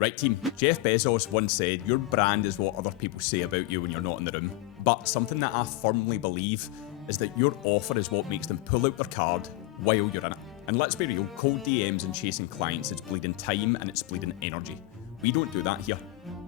Right team, Jeff Bezos once said, your brand is what other people say about you when you're not in the room. But something that I firmly believe is that your offer is what makes them pull out their card while you're in it. And let's be real, cold DMs and chasing clients is bleeding time and it's bleeding energy. We don't do that here.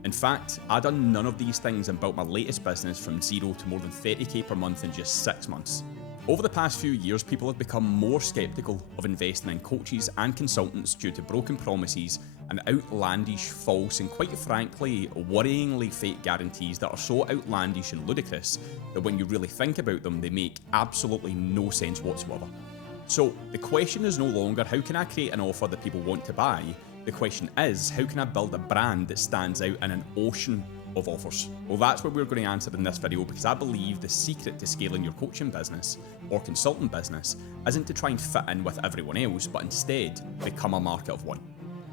In fact, I've done none of these things and built my latest business from zero to more than 30k per month in just 6 months. Over the past few years, people have become more skeptical of investing in coaches and consultants due to broken promises and outlandish, false, and quite frankly, worryingly fake guarantees that are so outlandish and ludicrous that when you really think about them, they make absolutely no sense whatsoever. So the question is no longer, how can I create an offer that people want to buy? The question is, how can I build a brand that stands out in an ocean of offers? Well, that's what we're going to answer in this video, because I believe the secret to scaling your coaching business or consulting business isn't to try and fit in with everyone else, but instead become a market of one.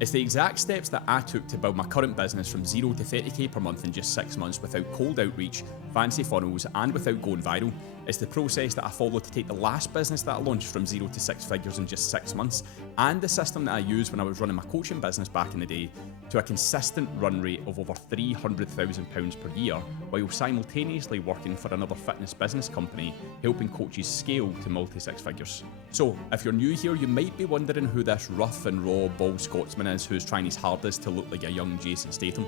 It's the exact steps that I took to build my current business from 0 to 30k per month in just 6 months without cold outreach, fancy funnels, and without going viral. It's the process that I followed to take the last business that I launched from 0 to 6 figures in just 6 months, and the system that I used when I was running my coaching business back in the day to a consistent run rate of over £300,000 per year, while simultaneously working for another fitness business company, helping coaches scale to multi-six figures. So, if you're new here, you might be wondering who this rough and raw bald Scotsman is who's trying his hardest to look like a young Jason Statham.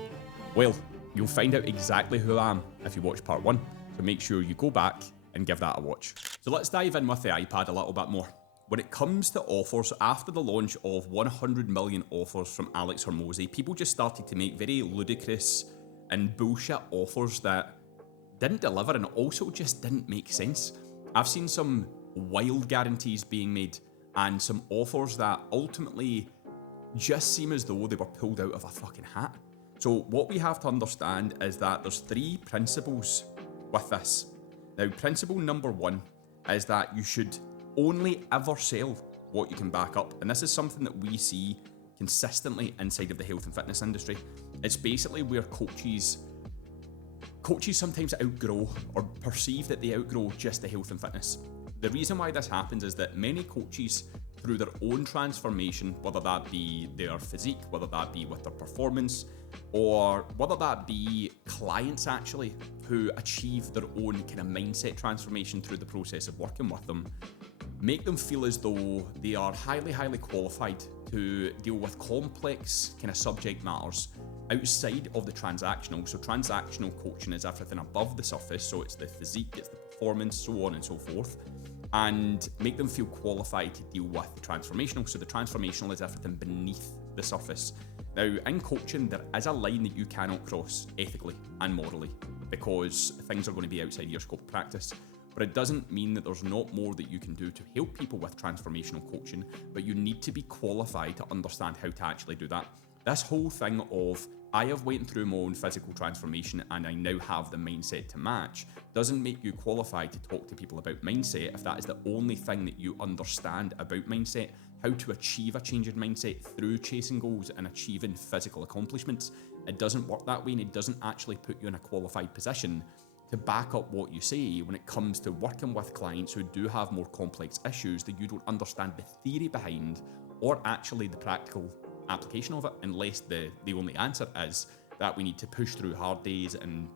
Well, you'll find out exactly who I am if you watch part 1, so make sure you go back and give that a watch. So let's dive in with the iPad a little bit more. When it comes to offers, after the launch of 100 million offers from Alex Hormozi, people just started to make very ludicrous and bullshit offers that didn't deliver and also just didn't make sense. I've seen some wild guarantees being made and some offers that ultimately just seem as though they were pulled out of a fucking hat. So what we have to understand is that there's 3 principles with this. Now, principle number 1 is that you should only ever sell what you can back up. And this is something that we see consistently inside of the health and fitness industry. It's basically where coaches sometimes outgrow or perceive that they outgrow just the health and fitness. The reason why this happens is that many coaches, through their own transformation, whether that be their physique, whether that be with their performance, or whether that be clients actually who achieve their own kind of mindset transformation through the process of working with them, make them feel as though they are highly qualified to deal with complex kind of subject matters outside of the transactional. So transactional coaching is everything above the surface, so it's the physique, it's the performance, so on and so forth, and make them feel qualified to deal with the transformational. So the transformational is everything beneath the surface. Now, in coaching, there is a line that you cannot cross ethically and morally because things are going to be outside your scope of practice. But it doesn't mean that there's not more that you can do to help people with transformational coaching, but you need to be qualified to understand how to actually do that. This whole thing of, I have went through my own physical transformation and I now have the mindset to match, doesn't make you qualified to talk to people about mindset if that is the only thing that you understand about mindset, how to achieve a change in mindset through chasing goals and achieving physical accomplishments. It doesn't work that way, and it doesn't actually put you in a qualified position to back up what you say when it comes to working with clients who do have more complex issues that you don't understand the theory behind or actually the practical application of it, unless the only answer is that we need to push through hard days and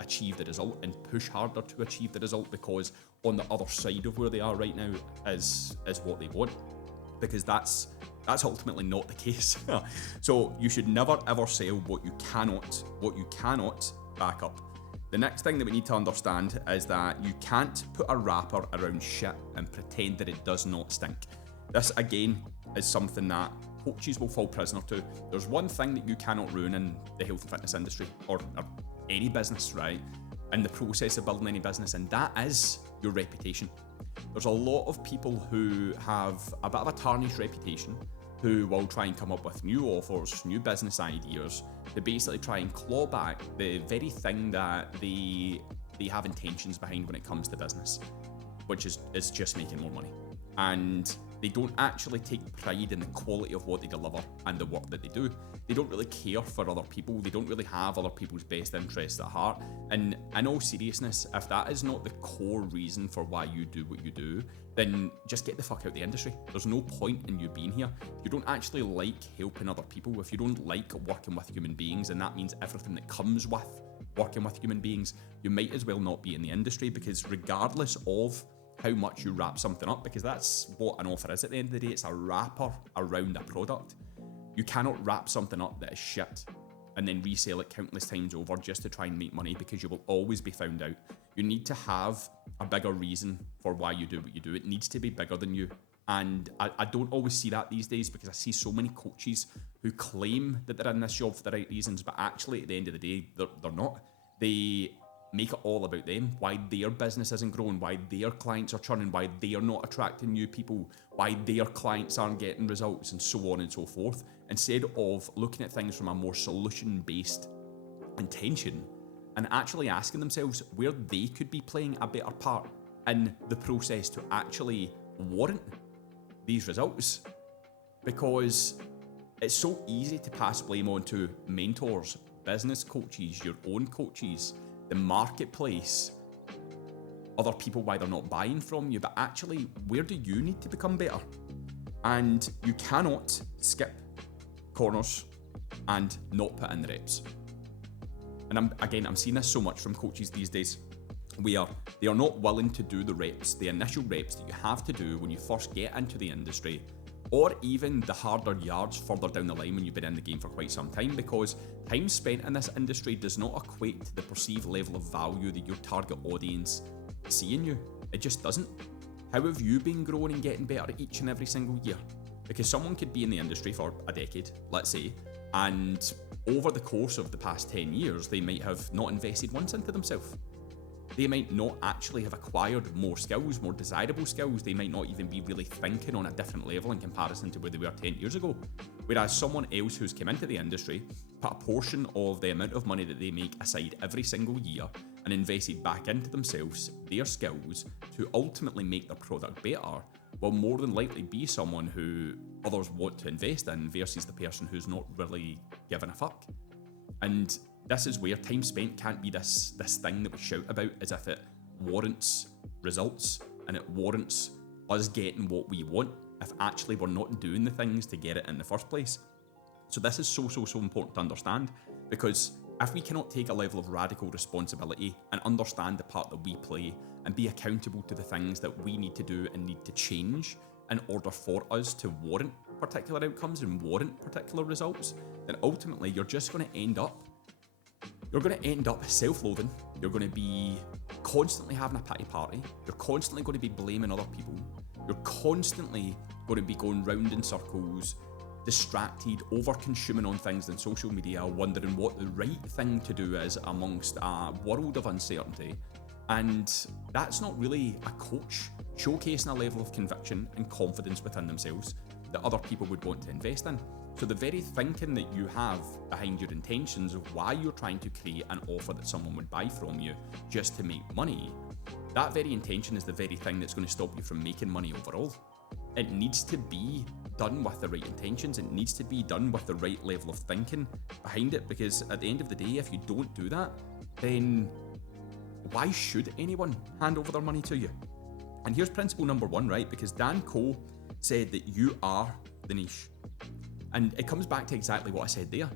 achieve the result and push harder to achieve the result, because on the other side of where they are right now is what they want, because that's ultimately not the case. So you should never ever sell what you cannot back up. The next thing that we need to understand is that you can't put a wrapper around shit and pretend that it does not stink. This again is something that coaches will fall prisoner to. There's one thing that you cannot ruin in the health and fitness industry or any business, right? In the process of building any business, and that is your reputation. There's a lot of people who have a bit of a tarnished reputation who will try and come up with new offers, new business ideas to basically try and claw back the very thing that they have intentions behind when it comes to business, which is just making more money. And They don't actually take pride in the quality of what they deliver and the work that they do. They don't really care for other people. They don't really have other people's best interests at heart. And in all seriousness, if that is not the core reason for why you do what you do, then just get the fuck out of the industry. There's no point in you being here. If you don't actually like helping other people, if you don't like working with human beings, and that means everything that comes with working with human beings, you might as well not be in the industry, because regardless of how much you wrap something up, because that's what an offer is at the end of the day, it's a wrapper around a product. You cannot wrap something up that is shit and then resell it countless times over just to try and make money, because you will always be found out. You need to have a bigger reason for why you do what you do. It needs to be bigger than you. And I don't always see that these days, because I see so many coaches who claim that they're in this job for the right reasons, but actually at the end of the day, they're not. They make it all about them, why their business isn't growing, why their clients are churning, why they're not attracting new people, why their clients aren't getting results, and so on and so forth, instead of looking at things from a more solution-based intention and actually asking themselves where they could be playing a better part in the process to actually warrant these results. Because it's so easy to pass blame onto mentors, business coaches, your own coaches, the marketplace, other people, why they're not buying from you, but actually, where do you need to become better? And you cannot skip corners and not put in the reps. And I'm seeing this so much from coaches these days, where they are not willing to do the reps, the initial reps that you have to do when you first get into the industry, or even the harder yards further down the line when you've been in the game for quite some time, because time spent in this industry does not equate to the perceived level of value that your target audience see in you. It just doesn't. How have you been growing and getting better each and every single year? Because someone could be in the industry for a decade, let's say, and over the course of the past 10 years, they might have not invested once into themselves. They might not actually have acquired more skills, more desirable skills. They might not even be really thinking on a different level in comparison to where they were 10 years ago. Whereas someone else who's come into the industry, put a portion of the amount of money that they make aside every single year and invested back into themselves, their skills, to ultimately make their product better, will more than likely be someone who others want to invest in versus the person who's not really giving a fuck. And this is where time spent can't be this thing that we shout about as if it warrants results and it warrants us getting what we want if actually we're not doing the things to get it in the first place. So this is so important to understand, because if we cannot take a level of radical responsibility and understand the part that we play and be accountable to the things that we need to do and need to change in order for us to warrant particular outcomes and warrant particular results, then ultimately you're just going to end up self-loathing. You're going to be constantly having a pity party. You're constantly going to be blaming other people. You're constantly going to be going round in circles, distracted, over-consuming on things in social media, wondering what the right thing to do is amongst a world of uncertainty. And that's not really a coach showcasing a level of conviction and confidence within themselves that other people would want to invest in. So the very thinking that you have behind your intentions of why you're trying to create an offer that someone would buy from you just to make money, that very intention is the very thing that's going to stop you from making money overall. It needs to be done with the right intentions. It needs to be done with the right level of thinking behind it, because at the end of the day, if you don't do that, then why should anyone hand over their money to you? And here's principle number one, right? Because Dan Cole said that you are the niche. And it comes back to exactly what I said there.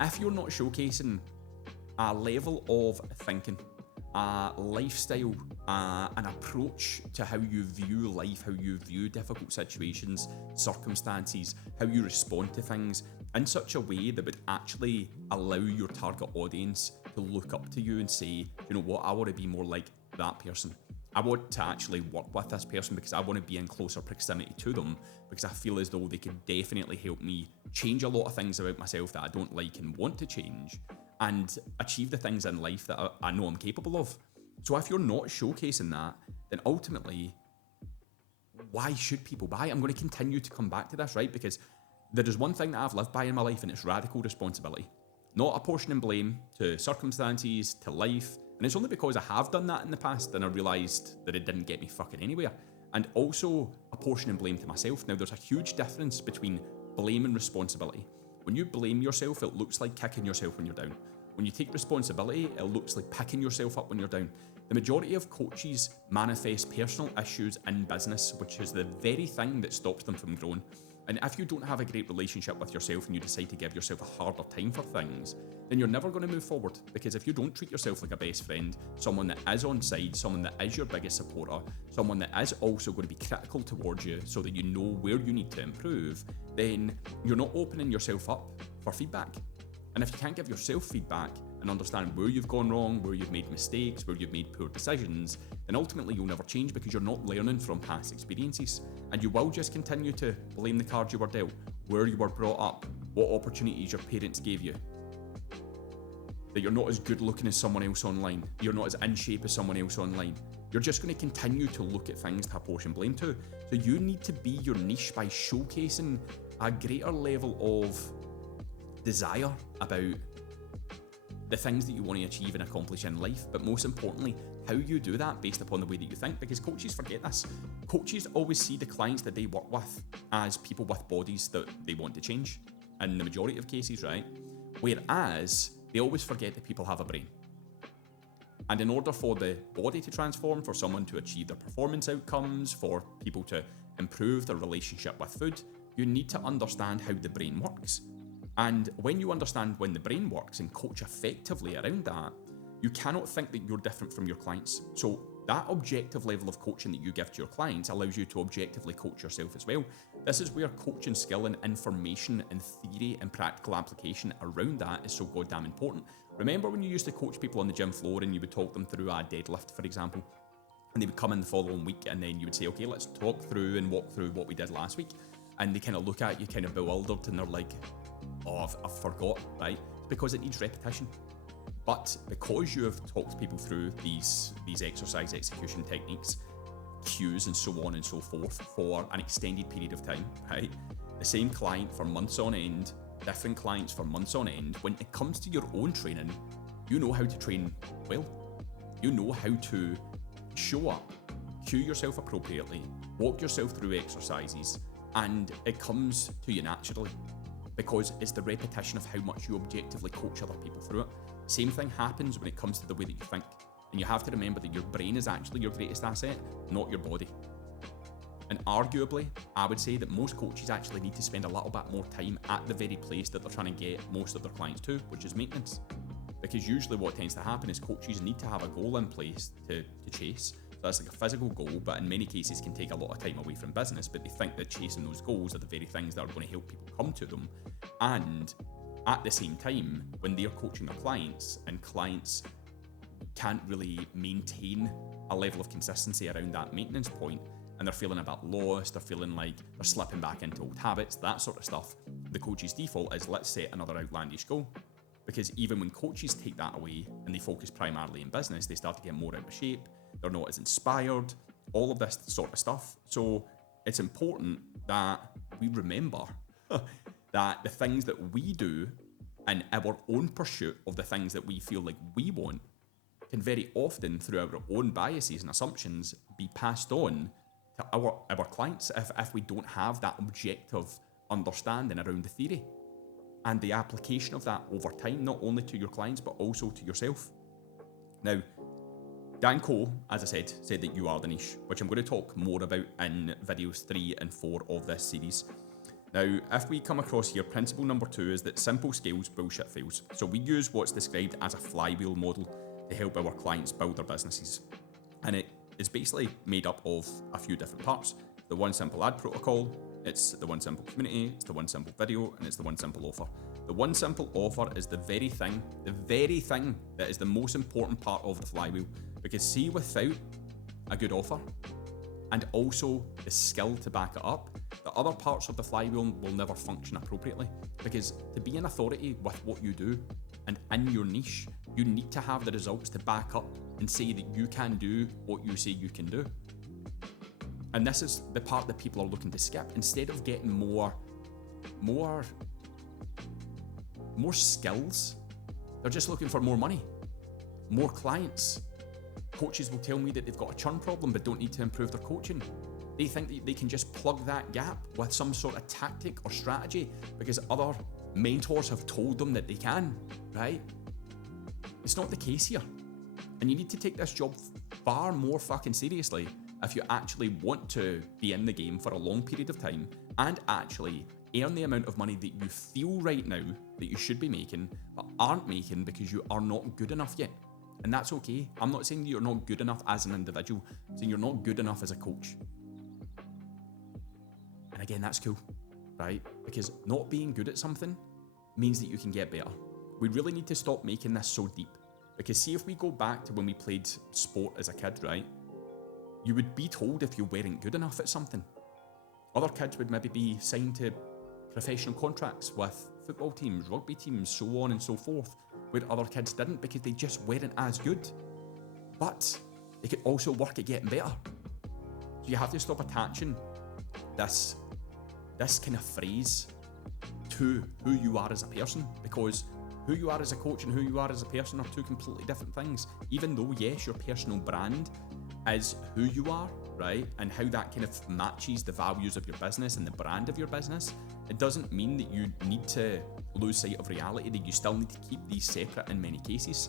If you're not showcasing a level of thinking, a lifestyle, an approach to how you view life, how you view difficult situations, circumstances, how you respond to things in such a way that would actually allow your target audience to look up to you and say, you know what, I want to be more like that person. I want to actually work with this person because I want to be in closer proximity to them, because I feel as though they could definitely help me change a lot of things about myself that I don't like and want to change, and achieve the things in life that I know I'm capable of. So if you're not showcasing that, then ultimately, why should people buy? I'm going to continue to come back to this, right? Because there is one thing that I've lived by in my life, and it's radical responsibility. Not apportioning blame to circumstances, to life. And it's only because I have done that in the past and I realised that it didn't get me fucking anywhere. and also apportioning blame to myself. Now, there's a huge difference between blame and responsibility. When you blame yourself, it looks like kicking yourself when you're down. When you take responsibility, it looks like picking yourself up when you're down. The majority of coaches manifest personal issues in business, which is the very thing that stops them from growing. And if you don't have a great relationship with yourself and you decide to give yourself a harder time for things, then you're never going to move forward. Because if you don't treat yourself like a best friend, someone that is on side, someone that is your biggest supporter, someone that is also going to be critical towards you so that you know where you need to improve, then you're not opening yourself up for feedback. And if you can't give yourself feedback and understand where you've gone wrong, where you've made mistakes, where you've made poor decisions, then ultimately you'll never change because you're not learning from past experiences. And you will just continue to blame the cards you were dealt, where you were brought up, what opportunities your parents gave you, that you're not as good looking as someone else online, you're not as in shape as someone else online. You're just going to continue to look at things to apportion blame to. So you need to be your niche by showcasing a greater level of desire about the things that you want to achieve and accomplish in life, but most importantly, how you do that based upon the way that you think, because coaches forget this. Coaches always see the clients that they work with as people with bodies that they want to change, in the majority of cases, right? Whereas they always forget that people have a brain. And in order for the body to transform, for someone to achieve their performance outcomes, for people to improve their relationship with food, you need to understand how the brain works. And when you understand when the brain works and coach effectively around that, you cannot think that you're different from your clients. So that objective level of coaching that you give to your clients allows you to objectively coach yourself as well. This is where coaching skill and information and theory and practical application around that is so goddamn important. Remember when you used to coach people on the gym floor and you would talk them through a deadlift, for example, and they would come in the following week and then you would say, okay, let's talk through and walk through what we did last week. And they kind of look at you kind of bewildered and they're like, oh, I've forgot, right? Because it needs repetition. But because you have talked people through these exercise execution techniques, cues and so on and so forth for an extended period of time, right? The same client for months on end, different clients for months on end, when it comes to your own training, you know how to train well. You know how to show up, cue yourself appropriately, walk yourself through exercises, and it comes to you naturally. Because it's the repetition of how much you objectively coach other people through it. Same thing happens when it comes to the way that you think. And you have to remember that your brain is actually your greatest asset, not your body. And arguably, I would say that most coaches actually need to spend a little bit more time at the very place that they're trying to get most of their clients to, which is maintenance. Because usually what tends to happen is coaches need to have a goal in place to chase. So that's like a physical goal, but in many cases can take a lot of time away from business, but they think that chasing those goals are the very things that are going to help people come to them. And at the same time, when they're coaching their clients and clients can't really maintain a level of consistency around that maintenance point, and they're feeling a bit lost, they're feeling like they're slipping back into old habits, that sort of stuff, the coach's default is let's set another outlandish goal. Because even when coaches take that away and they focus primarily in business, they start to get more out of shape, they're not as inspired, all of this sort of stuff. So it's important that we remember that the things that we do in our own pursuit of the things that we feel like we want can very often, through our own biases and assumptions, be passed on to our clients if we don't have that objective understanding around the theory and the application of that over time, not only to your clients, but also to yourself. Now, Dan Cole, as I said that you are the niche, which I'm going to talk more about in videos 3 and 4 of this series. Now, if we come across here, principle number 2 is that simple scales, bullshit fails. So we use what's described as a flywheel model to help our clients build their businesses. And it is basically made up of a few different parts. The one simple ad protocol, it's the one simple community, it's the one simple video, and it's the one simple offer. The one simple offer is the very thing that is the most important part of the flywheel. Because see, without a good offer and also the skill to back it up, the other parts of the flywheel will never function appropriately. Because to be an authority with what you do and in your niche, you need to have the results to back up and say that you can do what you say you can do. And this is the part that people are looking to skip. Instead of getting more skills, they're just looking for more money, more clients. Coaches will tell me that they've got a churn problem but don't need to improve their coaching. They think that they can just plug that gap with some sort of tactic or strategy because other mentors have told them that they can, right? It's not the case here. And you need to take this job far more fucking seriously if you actually want to be in the game for a long period of time and actually earn the amount of money that you feel right now that you should be making but aren't making because you are not good enough yet. And that's okay. I'm not saying you're not good enough as an individual. I'm saying you're not good enough as a coach. And again, that's cool, right? Because not being good at something means that you can get better. We really need to stop making this so deep. Because see, if we go back to when we played sport as a kid, right? You would be told if you weren't good enough at something. Other kids would maybe be signed to professional contracts with football teams, rugby teams, so on and so forth, where other kids didn't because they just weren't as good. But they could also work at getting better. So you have to stop attaching this kind of phrase to who you are as a person, because who you are as a coach and who you are as a person are two completely different things. Even though, yes, your personal brand is who you are, right? And how that kind of matches the values of your business and the brand of your business, it doesn't mean that you need to lose sight of reality, that you still need to keep these separate in many cases.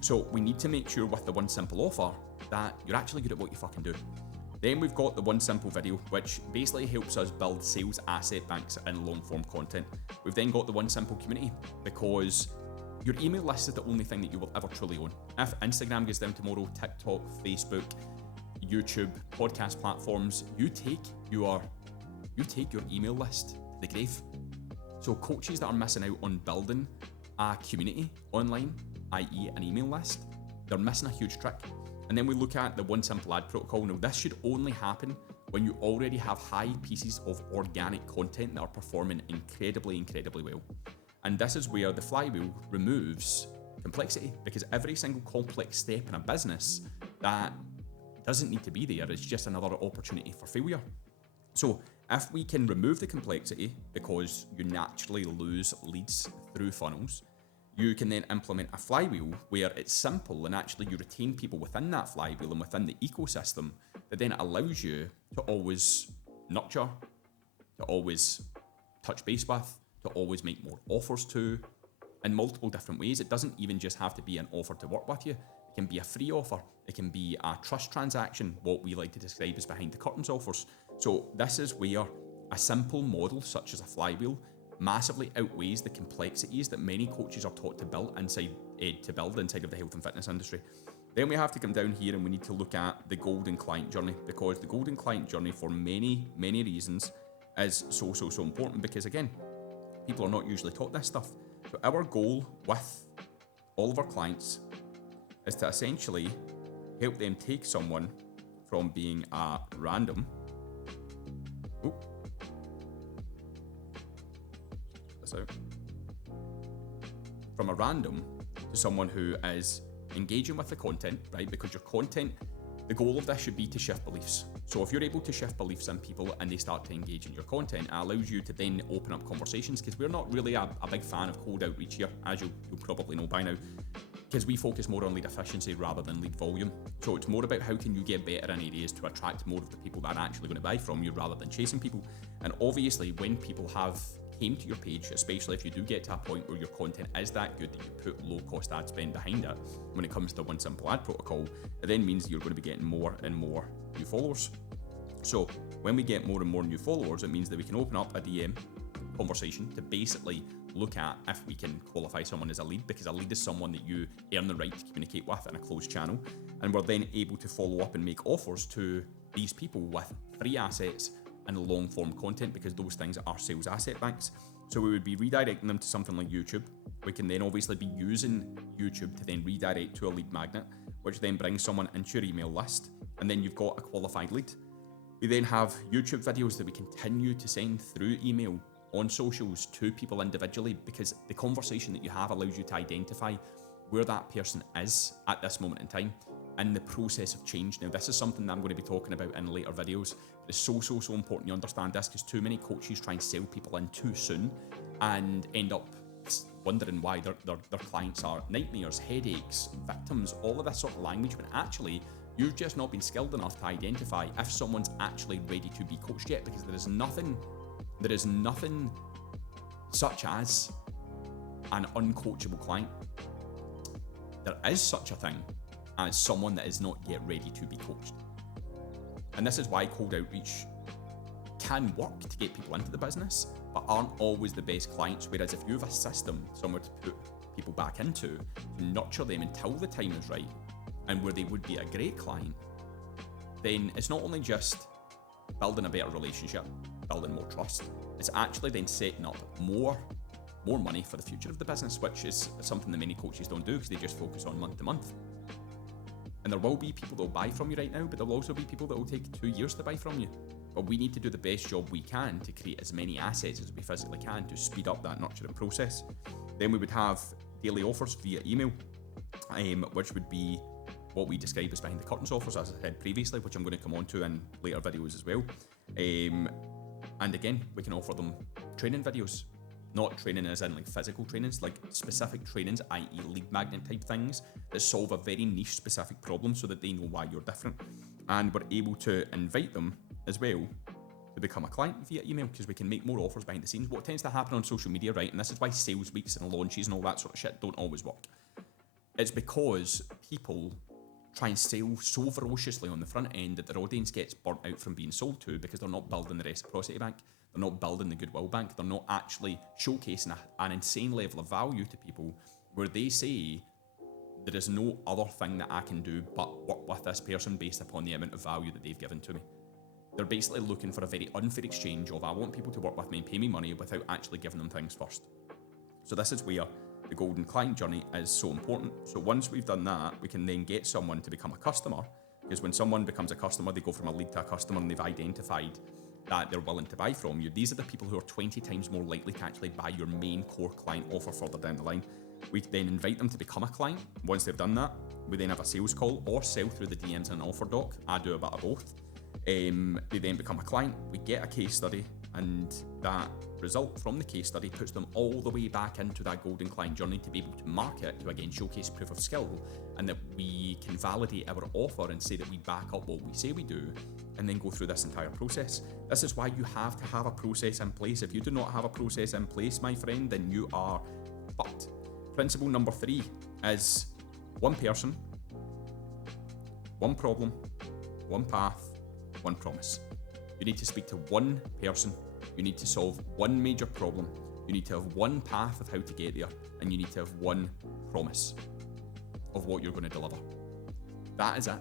So we need to make sure with the One Simple offer that you're actually good at what you fucking do. Then we've got the One Simple video, which basically helps us build sales asset banks and long form content. We've then got the One Simple community, because your email list is the only thing that you will ever truly own. If Instagram goes down tomorrow, TikTok, Facebook, YouTube, podcast platforms, you take your email list to the grave. So coaches that are missing out on building a community online, i.e. an email list, they're missing a huge trick. And then we look at the One Simple ad protocol. Now, this should only happen when you already have high pieces of organic content that are performing incredibly well. And this is where the flywheel removes complexity, because every single complex step in a business that doesn't need to be there, it's just another opportunity for failure. So if we can remove the complexity, because you naturally lose leads through funnels, you can then implement a flywheel where it's simple and actually you retain people within that flywheel and within the ecosystem that then allows you to always nurture, to always touch base with, to always make more offers to, in multiple different ways. It doesn't even just have to be an offer to work with you. It can be a free offer. It can be a trust transaction, what we like to describe as behind the curtains offers. So this is where a simple model such as a flywheel massively outweighs the complexities that many coaches are taught to build inside of the health and fitness industry. Then we have to come down here and we need to look at the golden client journey, because the golden client journey, for many reasons, is so important, because again, people are not usually taught this stuff. So our goal with all of our clients is to essentially help them take someone from being a random from a random to someone who is engaging with the content, right? Because your content, the goal of this should be to shift beliefs. So if you're able to shift beliefs in people and they start to engage in your content, it allows you to then open up conversations, because we're not really a big fan of cold outreach here, as you'll probably know by now, because we focus more on lead efficiency rather than lead volume. So it's more about how can you get better in areas to attract more of the people that are actually going to buy from you rather than chasing people. And obviously when people have came to your page, especially if you do get to a point where your content is that good that you put low cost ad spend behind it, when it comes to One Simple ad protocol, it then means you're going to be getting more and more new followers. So when we get more and more new followers, it means that we can open up a DM conversation to basically look at if we can qualify someone as a lead, because a lead is someone that you earn the right to communicate with in a closed channel, and we're then able to follow up and make offers to these people with free assets and long form content, because those things are sales asset banks. So we would be redirecting them to something like YouTube. We can then obviously be using YouTube to then redirect to a lead magnet, which then brings someone into your email list, and then you've got a qualified lead. We then have YouTube videos that we continue to send through email on socials to people individually, because the conversation that you have allows you to identify where that person is at this moment in time in the process of change. Now, this is something that I'm going to be talking about in later videos. It's so important you understand this, because too many coaches try and sell people in too soon and end up wondering why their clients are nightmares, headaches, victims, all of this sort of language, when actually You've just not been skilled enough to identify if someone's actually ready to be coached yet, because there is nothing such as an uncoachable client. There is such a thing as someone that is not yet ready to be coached. And this is why cold outreach can work to get people into the business, but aren't always the best clients. Whereas if you have a system somewhere to put people back into, to nurture them until the time is right, and where they would be a great client, then it's not only just building a better relationship, building more trust, it's actually then setting up more money for the future of the business, which is something that many coaches don't do because they just focus on month to month. And there will be people that will buy from you right now, but there will also be people that will take 2 years to buy from you. But we need to do the best job we can to create as many assets as we physically can to speed up that nurturing process. Then we would have daily offers via email, which would be what we describe as behind the curtains offers, as I said previously, which I'm going to come on to in later videos as well. And again, we can offer them training videos, not training as in like physical trainings, like specific trainings, i.e. lead magnet type things that solve a very niche specific problem so that they know why you're different. And we're able to invite them as well to become a client via email, because we can make more offers behind the scenes. What tends to happen on social media, right, and this is why sales weeks and launches and all that sort of shit don't always work. It's because people try and sell so ferociously on the front end that their audience gets burnt out from being sold to, because they're not building the reciprocity bank, they're not building the goodwill bank, they're not actually showcasing an insane level of value to people where they say, there is no other thing that I can do but work with this person based upon the amount of value that they've given to me. They're basically looking for a very unfair exchange of, I want people to work with me and pay me money without actually giving them things first. So this is where the golden client journey is so important. So once we've done that, we can then get someone to become a customer, because when someone becomes a customer, they go from a lead to a customer and they've identified that they're willing to buy from you. These are the people who are 20 times more likely to actually buy your main core client offer further down the line. We then invite them to become a client. Once they've done that, we then have a sales call or sell through the DMs and an offer doc. I do a bit of both. They then become a client. We get a case study, and that result from the case study puts them all the way back into that golden client journey to be able to market, to again showcase proof of skill, and that we can validate our offer and say that we back up what we say we do, and then go through this entire process. This is why you have to have a process in place. If you do not have a process in place, my friend, then you are fucked. Principle number 3 is one person, one problem, one path, one promise. You need to speak to one person, you need to solve one major problem, you need to have one path of how to get there, and you need to have one promise of what you're going to deliver. That is it.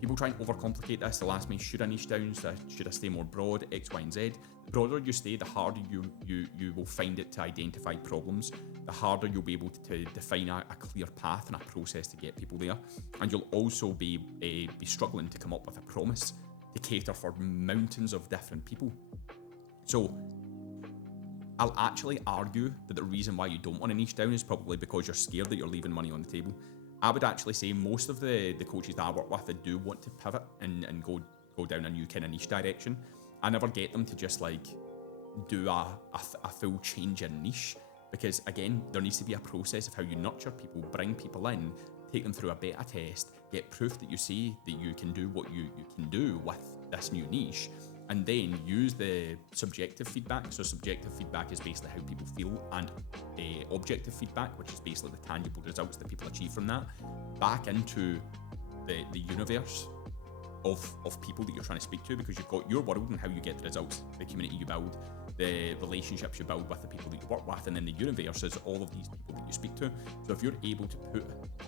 People try and overcomplicate this. They'll ask me, should I niche down? Should I stay more broad? X, Y, and Z. The broader you stay, the harder you will find it to identify problems. The harder you'll be able to define a clear path and a process to get people there. And you'll also be struggling to come up with a promise to cater for mountains of different people. So I'll actually argue that the reason why you don't want to niche down is probably because you're scared that you're leaving money on the table. I would actually say most of the coaches that I work with that do want to pivot and go down a new kind of niche direction, I never get them to just like do a full change in niche, because again, there needs to be a process of how you nurture people, bring people in, take them through a beta test, get proof that you see that you can do what you can do with this new niche, and then use the subjective feedback. So subjective feedback is basically how people feel, and objective feedback, which is basically the tangible results that people achieve from that, back into the universe of people that you're trying to speak to, because you've got your world and how you get the results, the community you build, the relationships you build with the people that you work with, and then the universe is all of these people that you speak to. So if you're able to put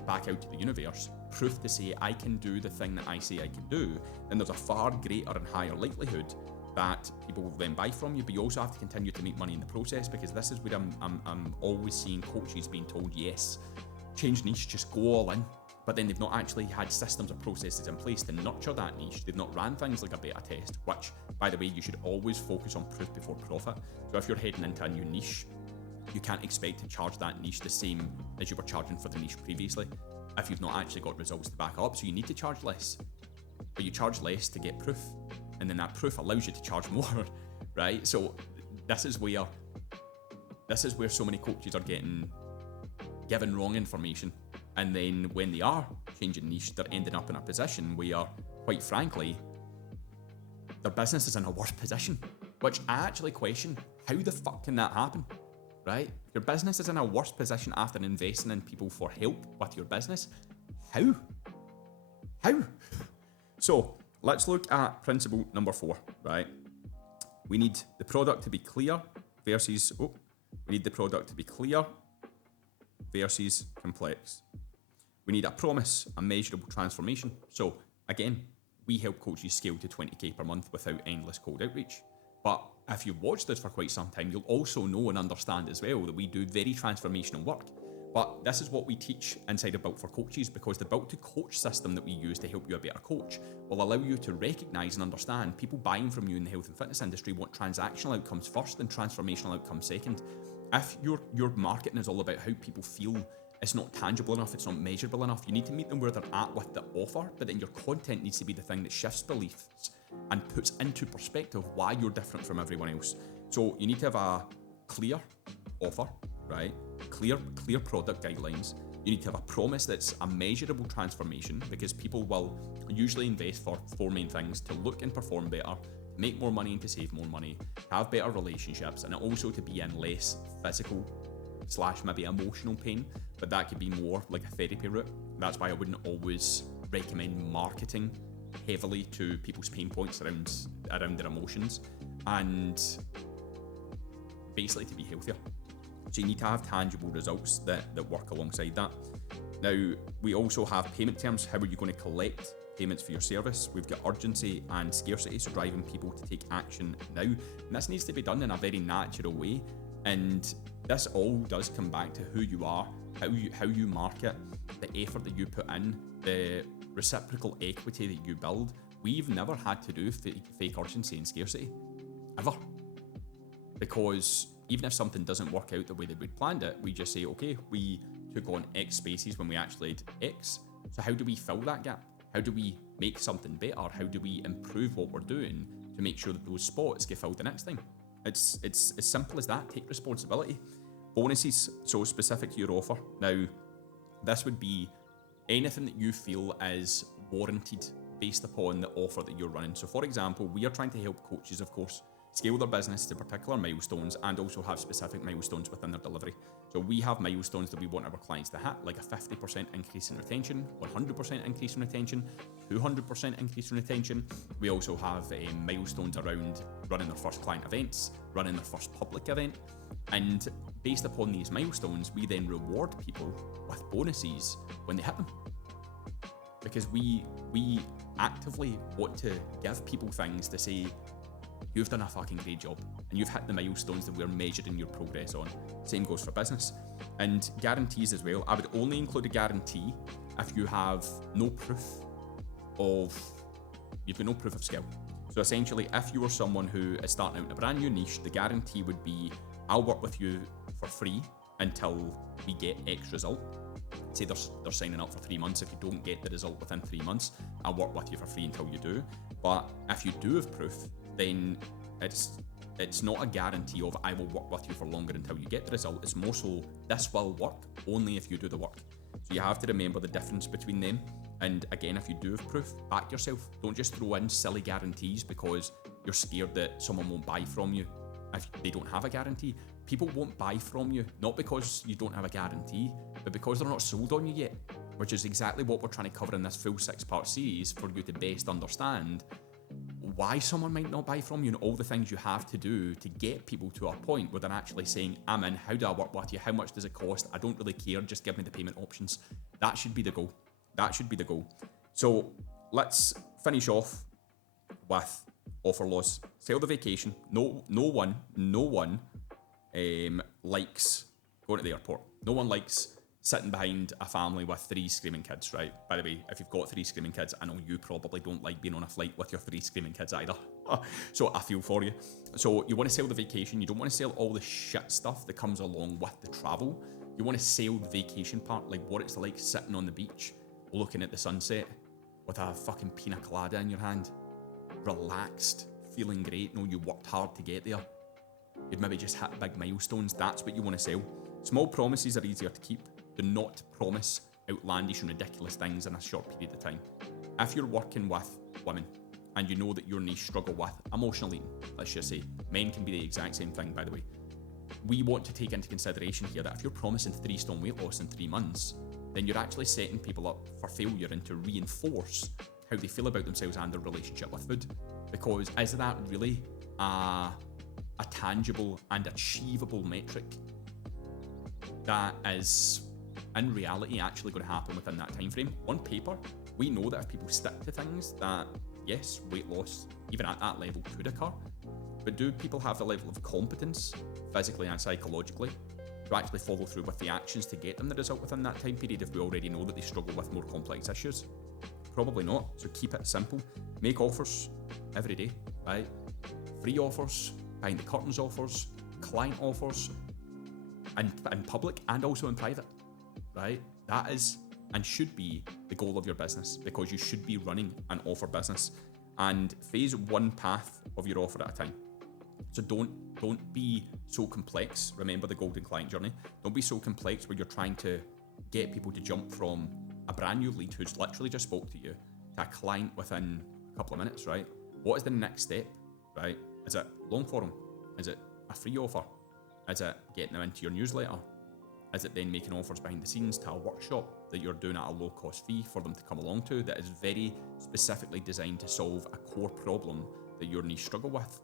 back out to the universe proof to say, I can do the thing that I say I can do, then there's a far greater and higher likelihood that people will then buy from you. But you also have to continue to make money in the process, because this is where I'm always seeing coaches being told, yes, change niche, just go all in. But then they've not actually had systems or processes in place to nurture that niche. They've not ran things like a beta test, which, by the way, you should always focus on proof before profit. So if you're heading into a new niche, you can't expect to charge that niche the same as you were charging for the niche previously if you've not actually got results to back up. So you need to charge less, but you charge less to get proof, and then that proof allows you to charge more, right? So this is where so many coaches are getting given wrong information And then when they are changing niche, they're ending up in a position where, quite frankly, their business is in a worse position, which I actually question, how the fuck can that happen, right? Your business is in a worse position after investing in people for help with your business. How? So let's look at principle number 4, right? We need the product to be clear versus, complex. We need a promise, a measurable transformation. So again, we help coaches scale to 20k per month without endless cold outreach. But if you've watched this for quite some time, you'll also know and understand as well that we do very transformational work. But this is what we teach inside of Built for Coaches, because the Built to Coach system that we use to help you a better coach will allow you to recognize and understand people buying from you in the health and fitness industry want transactional outcomes first and transformational outcomes second. If your marketing is all about how people feel, it's not tangible enough, it's not measurable enough, you need to meet them where they're at with the offer, but then your content needs to be the thing that shifts beliefs and puts into perspective why you're different from everyone else. So you need to have a clear offer, right? Clear product guidelines. You need to have a promise that's a measurable transformation, because people will usually invest for 4 main things: to look and perform better, to make more money and to save more money, to have better relationships, and also to be in less physical / maybe emotional pain, but that could be more like a therapy route. That's why I wouldn't always recommend marketing heavily to people's pain points around their emotions, and basically to be healthier. So you need to have tangible results that work alongside that. Now, we also have payment terms. How are you going to collect payments for your service? We've got urgency and scarcity, so driving people to take action now. And this needs to be done in a very natural way. And this all does come back to who you are, how you market, the effort that you put in, the reciprocal equity that you build. We've never had to do fake urgency and scarcity, ever. Because even if something doesn't work out the way that we'd planned it, we just say, okay, we took on X spaces when we actually had X. So how do we fill that gap? How do we make something better? How do we improve what we're doing to make sure that those spots get filled the next time? It's as simple as that. Take responsibility. Bonuses, so specific to your offer. Now, this would be anything that you feel is warranted based upon the offer that you're running. So for example, we are trying to help coaches, of course, scale their business to particular milestones and also have specific milestones within their delivery. So we have milestones that we want our clients to hit, like a 50% increase in retention, 100% increase in retention, 200% increase in retention. We also have milestones around running their first client events, running their first public event. And based upon these milestones, we then reward people with bonuses when they hit them. Because we actively want to give people things to say, you've done a fucking great job and you've hit the milestones that we're measuring your progress on. Same goes for business. And guarantees as well. I would only include a guarantee if you have no proof of skill. So essentially, if you are someone who is starting out in a brand new niche, the guarantee would be, I'll work with you for free until we get X result. Say they're signing up for 3 months. If you don't get the result within 3 months, I'll work with you for free until you do. But if you do have proof, then it's not a guarantee of I will work with you for longer until you get the result. It's more so this will work only if you do the work. So you have to remember the difference between them. And again, if you do have proof, back yourself. Don't just throw in silly guarantees because you're scared that someone won't buy from you if they don't have a guarantee. People won't buy from you, not because you don't have a guarantee, but because they're not sold on you yet, which is exactly what we're trying to cover in this full 6-part series for you to best understand why someone might not buy from you and all the things you have to do to get people to a point where they're actually saying, I'm in, how do I work with you? How much does it cost? I don't really care, just give me the payment options. That should be the goal. So let's finish off with offer laws. Sell the vacation. No one likes going to the airport. No one likes sitting behind a family with 3 screaming kids, right? By the way, if you've got 3 screaming kids, I know you probably don't like being on a flight with your 3 screaming kids either. So I feel for you. So you want to sell the vacation. You don't want to sell all the shit stuff that comes along with the travel. You want to sell the vacation part, like what it's like sitting on the beach, looking at the sunset with a fucking pina colada in your hand, relaxed, feeling great. No, you worked hard to get there. You'd maybe just hit big milestones. That's what you want to sell. Small promises are easier to keep. Do not promise outlandish and ridiculous things in a short period of time. If you're working with women and you know that your niche struggle with emotional eating, let's just say, men can be the exact same thing, by the way. We want to take into consideration here that if you're promising 3 stone weight loss in 3 months, then you're actually setting people up for failure and to reinforce how they feel about themselves and their relationship with food. Because is that really a tangible and achievable metric that is in reality actually going to happen within that time frame? On paper, we know that if people stick to things, that yes, weight loss, even at that level, could occur. But do people have the level of competence, physically and psychologically, to actually follow through with the actions to get them the result within that time period if we already know that they struggle with more complex issues? Probably not. So keep it simple. Make offers every day, right? Free offers, behind the curtains offers, client offers, and in public and also in private, right? That is and should be the goal of your business, because you should be running an offer business, and phase one path of your offer at a time. So don't be so complex. Remember the golden client journey. Don't be so complex where you're trying to get people to jump from a brand new lead who's literally just spoke to you to a client within a couple of minutes, right? What is the next step, right? Is it long form? Is it a free offer? Is it getting them into your newsletter? Is it then making offers behind the scenes to a workshop that you're doing at a low cost fee for them to come along to, that is very specifically designed to solve a core problem that your niche struggle with?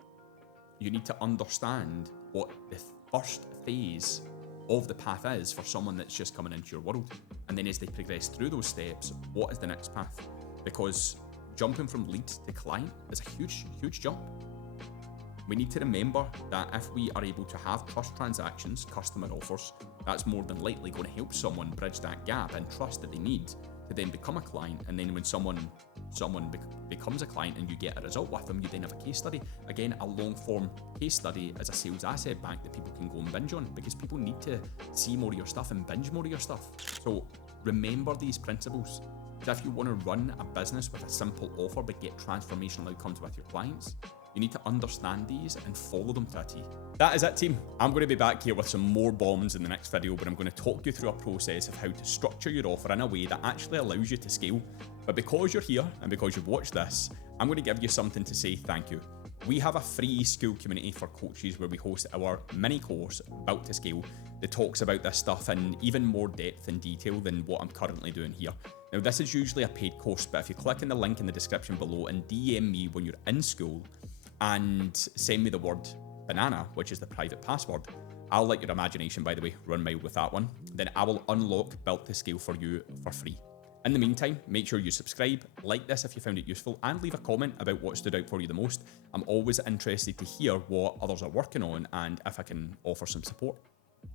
You need to understand what the first phase of the path is for someone that's just coming into your world. And then as they progress through those steps, what is the next path? Because jumping from lead to client is a huge, huge jump. We need to remember that if we are able to have trust transactions, customer offers, that's more than likely going to help someone bridge that gap and trust that they need to then become a client. And then when someone becomes a client and you get a result with them, you then have a case study. Again, a long form case study is a sales asset bank that people can go and binge on, because people need to see more of your stuff and binge more of your stuff. So remember these principles. If you want to run a business with a simple offer but get transformational outcomes with your clients, you need to understand these and follow them to a T. That is it, team. I'm going to be back here with some more bombs in the next video, but I'm going to talk you through a process of how to structure your offer in a way that actually allows you to scale. But because you're here and because you've watched this, I'm going to give you something to say thank you. We have a free school community for coaches where we host our mini course, Built to Scale, that talks about this stuff in even more depth and detail than what I'm currently doing here. Now, this is usually a paid course, but if you click on the link in the description below and DM me when you're in school and send me the word banana, which is the private password, I'll let your imagination, by the way, run wild with that one. Then I will unlock Built to Scale for you for free. In the meantime, make sure you subscribe, like this if you found it useful, and leave a comment about what stood out for you the most. I'm always interested to hear what others are working on and if I can offer some support.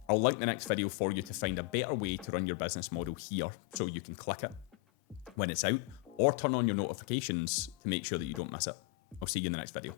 I'll link the next video for you to find a better way to run your business model here, so you can click it when it's out, or turn on your notifications to make sure that you don't miss it. I'll see you in the next video.